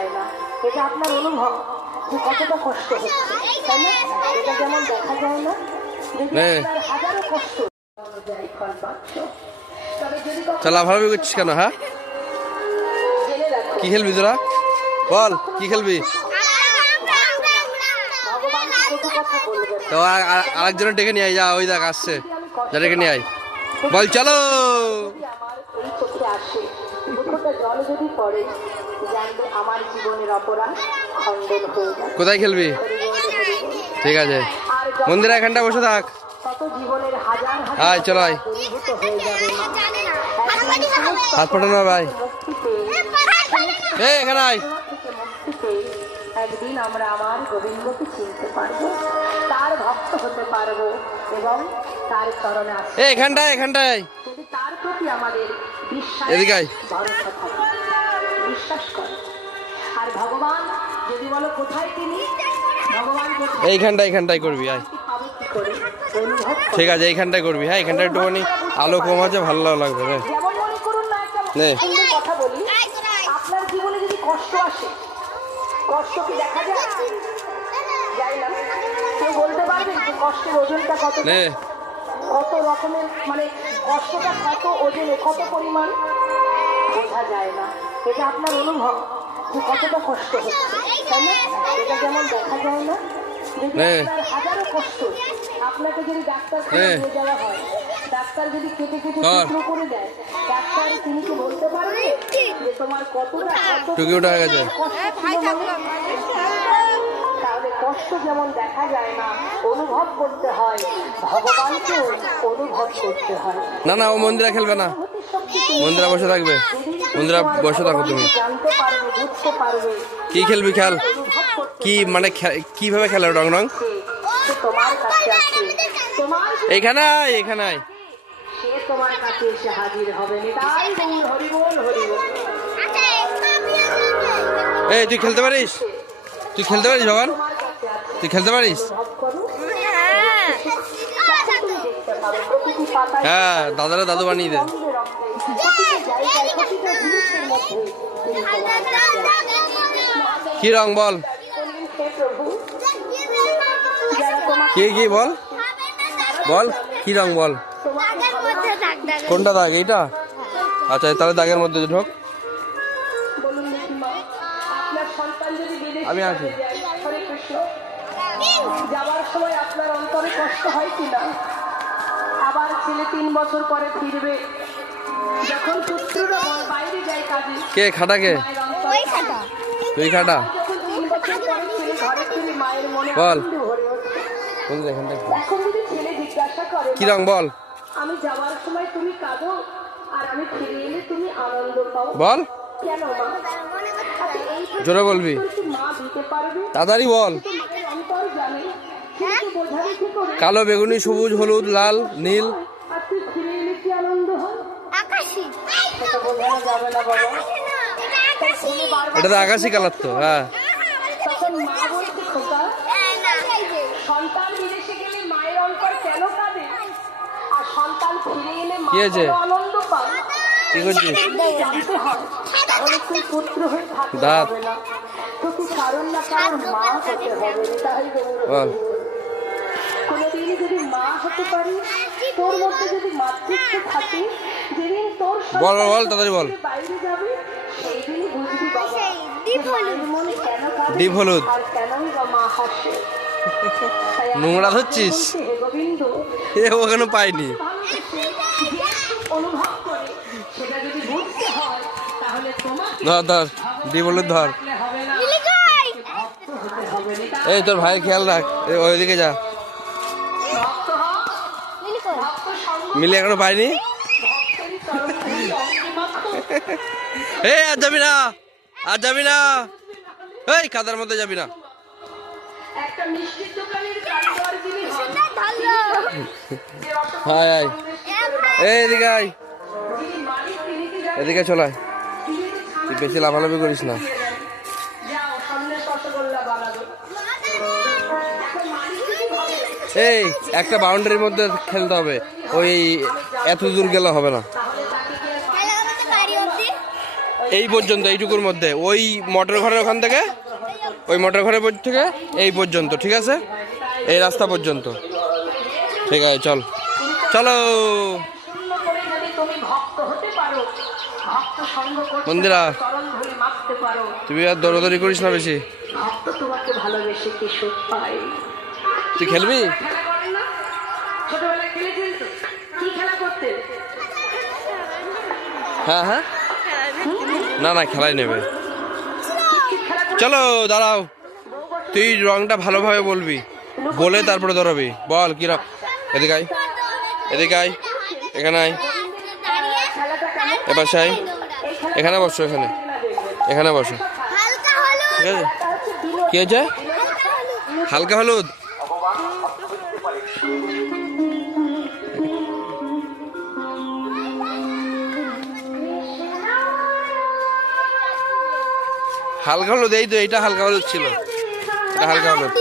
যায় না। এটা আপনার অনুভব যে কতটা কষ্ট হচ্ছে, তাই না? এটা যেমন দেখা যায় না, হাজারো কষ্ট অনুযায়ী ফল পাচ্ছ। তবে যদি চলা ভালো করছিস কেন? হ্যাঁ, জেনে রাখো কি খেলবি তোরা? বল কি খেলবি? ভগবানকে কটু কথা বলবে না। তো আরেকজনের ডেকে নিয়ে আয়, যা ওই দেখ আসছে, যা ডেকে নিয়ে আয়, বল চলো। যদি আমার এই চোখে আসে, দুটোটা জল যদি পড়ে, জানবে আমার জীবনের অপরাধ খণ্ডন হয়ে যাবে। কোথায় খেলবি? ঠিক আছে, মন্দিরে এখানটা বসে থাক। কত জীবনের হাজার আয় চলো আয়, দূরীভূত হয়ে যাবে না। হাত পাঠানো ভাই, মুক্তি পেয়ে এই এখানে আয়। থেকে মুক্তি পেয়ে একদিন আমরা আমার গোবিন্দকে চিনতে পারবো, তার ভক্ত হতে পারবো এবং তার চরণে আসতে। এই এখানটায় এখানটায়, যদি তার প্রতি আমাদের বিশ্বাস এদিকে আয়। ভরসা থাকে, বিশ্বাস করে। আর ভগবান যদি বলো কোথায় তিনি, ভগবান কোথায় এইখানটায় করবি, আয়। পাবে কি করে অনুভব করে। ঠিক আছে, এইখানটায় করবি। হ্যাঁ, এখানটা একটুখানি আলো কম আছে, ভালো লাগবে রে। যেমন মনে করুন না, একটা নে। সুন্দর কথা বলি, আপনার জীবনে যদি কষ্ট আসে, কষ্ট কি দেখা যায়? যায় না। কেউ বলতে পারবেন যে কষ্টের ওজনটা কত, নে, কত রকমের, মানে কষ্টটা কত ওজনে, কত পরিমাণ বোঝা যায় না। এটা আপনার অনুভব যে কতটা কষ্ট হচ্ছে, তাই না? এটা যেমন দেখা যায় না, যদি নে। আপনার হাজারো কষ্ট, আপনাকে যদি ডাক্তারখানায় নে। নিয়ে যাওয়া হয়, ডাক্তার যদি কেটে কেটে কর। টুকরো করে দেয়, ডাক্তার তিনি কি বলতে পারবে যে তোমার কতটা টুকি ওঠা হয়ে গেছে। কষ্ট ছিল মানে? তাহলে কষ্ট যেমন দেখা যায় না, অনুভব করতে হয়, ভগবানকেও অনুভব করতে হয়। না না, ও মন্দিরে খেলবে না, মন্দিরে বসে থাকবে। মন্দিরে বসে থাকো তুমি। জানতে পারবে, বুঝতে পারবে, কি খেলবি খেল, অনুভব করতে কি মানে কিভাবে খেলে রং রং? সে তোমার কাছে আছে, তোমার এইখানে আয়, এখানে আয়। সে তোমার কাছে এসে হাজির হবে। নিতাই গৌর হরিবোল হরিবোল। এই তুই খেলতে পারিস? তুই খেলতে পারিস ভগবান? তোমার কাছে আছে, তুই খেলতে পারিস? অনুভব করো। তুমি দেখতে পাবে প্রতিটি পাতায়, হ্যাঁ, দাদারা দাদু বানিয়ে দে। রঙে রঙে, প্রতিটা জায়গায়, প্রতিটা জিনিসের মধ্যে তিনি তোমার কাছে আছেন। কি রং বল? হে প্রভু, যারা তোমাকে কি কি বল, বল কি রং বল? কোনটা দাগ? এইটা? আচ্ছা, তাহলে দাগের মধ্যে ঢোক। বলুন দেখি মা, আপনার সন্তান যদি বিদেশে আমি আছি। যায়, হরে কৃষ্ণ, যাবার সময় আপনার অন্তরে কষ্ট হয় কিনা? আবার ছেলে 3 বছর পরে ফিরবে, যখন পুত্ররা বাইরে যায় কাজে, কে খাটা? কে মায়ের অন্তরে তুই খাটা? যখন 3 বছর পরে ছেলে ঘরে ফিরে, মায়ের মনে বল। আনন্দ ভরে ওঠে। কোন এখানটা? এখন যদি ছেলে জিজ্ঞাসা করে, কি রং বল? আমি যাওয়ার সময় তুমি কাঁদো আর আমি ফিরে এলে তুমি আনন্দ পাও, বল, কেন মা? আচ্ছা, এই জোরে বলবি, উত্তর কি মা দিতে পারবে? তাড়াতাড়ি বল। তো মায়ের অন্তর জানে, কিন্তু বোঝাবে কি করে? কালো, বেগুনি, সবুজ, হলুদ, লাল, নীল। আর তুই ফিরে এলে কি আনন্দ হয়? আকাশী সেটা বোঝানো যাবে না বাবা। তাই ছেলে বারবার এটা তো আকাশি কালার তো। হ্যাঁ, তখন মা বলছে, খোকা, সন্তান বিদেশে গেলে মায়ের অন্তর কেন কাঁদে, আর সন্তান ফিরে এলে মা কি হয়েছে? কেন আনন্দ পায়? কি করছিস? যদি জানতে হয়, তাহলে তুই পুত্র হয়ে থাকতে দাঁত। হবে না, তোকে কারণ না কারণ মা হতে হবে। তাই বল। কোনোদিন যদি মা হতে পারি, তোর মধ্যে যদি মাতৃত্ব থাকে, যেদিন তোর বল, বল, বল, সন্তান তাড়াতাড়ি বল। বাইরে যাবে, সেই দিনই বুঝবি বাবা, ডিপ যে মায়ের মনে কেন কাঁদে ডিপ হলুদ। আর কেনই বা মা হাসে। তাই আমি নোংরা ধরছিস? বলছি, হে গোবিন্দ, এ ওখানে পাইনি। ভালোবেসে যে অনুভব করে, সেটা যদি বুঝতে হয়, তাহলে তোমাকে ধর ধর, ডিপ হলুদ ধর। থাকলে হবে না, ভক্ত হতে হবে। এই তোর ভাইয়ের খেয়াল রাখ, ওইদিকে যা। ভক্ত হও, ভক্ত সঙ্গ মিলে এখনো পাইনি। ভক্তেরই চরণ ধরে অঙ্গে মাখো। এই আর যাবি না, আর যাবি না, এই কাদার মধ্যে যাবি না। একটা মিষ্টির দোকানের কারিগর যিনি হন, যে রসগোল্লা হায় হায়, এই এদিকে আয়, যিনি মালিক, তিনি কি জানেন? এদিকে চলায়। তিনি তো তুই ছানা বেশি লাফালাফি করিস না। দিয়ে দেন। যাও, সন্দেশ রসগোল্লা বানাবো। এখন মালিক যদি ভাবে, এই একটা বাউন্ডারির মধ্যে খেলতে হবে, ওই এত দূর গেলে হবে না। তাহলে তাকে কি আর বাড়ি অব্দি ওই এই পর্যন্ত, এইটুকুর মধ্যে, ওই মোটর ঘরের ওখান থেকে, ওই মোটর ঘরের থেকে এই পর্যন্ত, ঠিক আছে? এই রাস্তা পর্যন্ত, ঠিক আছে, চল চলো শূন্য করে যদি তুমি ভক্ত হতে পারো, ভক্ত সঙ্গ করতে মন্দিরা, পারো, চরণ ধরে মাপতে পারো, তুই আর দৌড়াদৌড়ি করিস না বেশি। ভক্ত তোমাকে ভালোবেসে কি সুখ পায়। তুই খেলবি? খেলা করেন না? ছোটবেলায় খেলেছেন তো? কি খেলা করতেন? হ্যাঁ হ্যাঁ, না না, খেলাই নেবে। কি খেলা করতেন? চলো দাঁড়াও, তুই রংটা ভালোভাবে বলবি, বলে তারপরে দৌড়াবি। বল কি রং? এদিকে আয়, এদিকে আয়, এখানে আয়, এবার আয়, এখানে বসো, এখানে, এখানে বসো, ঠিক আছে? কি হয়েছে? হালকা হলুদ। হালকা হলুদ, এই তো, এইটা হালকা হলুদ ছিল, এটা হালকা হলুদ,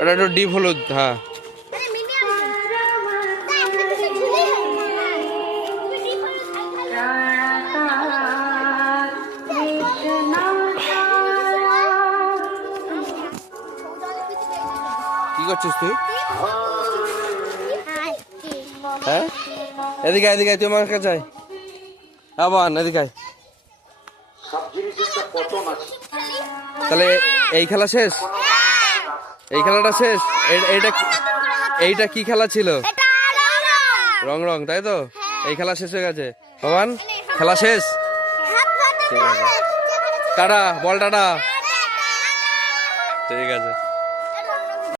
এটা একটু ডিপ হলুদ। হ্যাঁ, কি করছিস তুই? হ্যাঁ, এদিকে আয়, এদিকে আয়, তুই আমার কাছে আয়, আবার এদিকে আয়। তাহলে এই খেলা শেষ, এই খেলাটা শেষ। এইটা এইটা কি খেলা ছিল? রং রং, তাই তো? এই খেলা শেষ হয়ে গেছে। ভগবান, খেলা শেষ, ঠিক আছে, টাটা, বল টাটা, ঠিক আছে।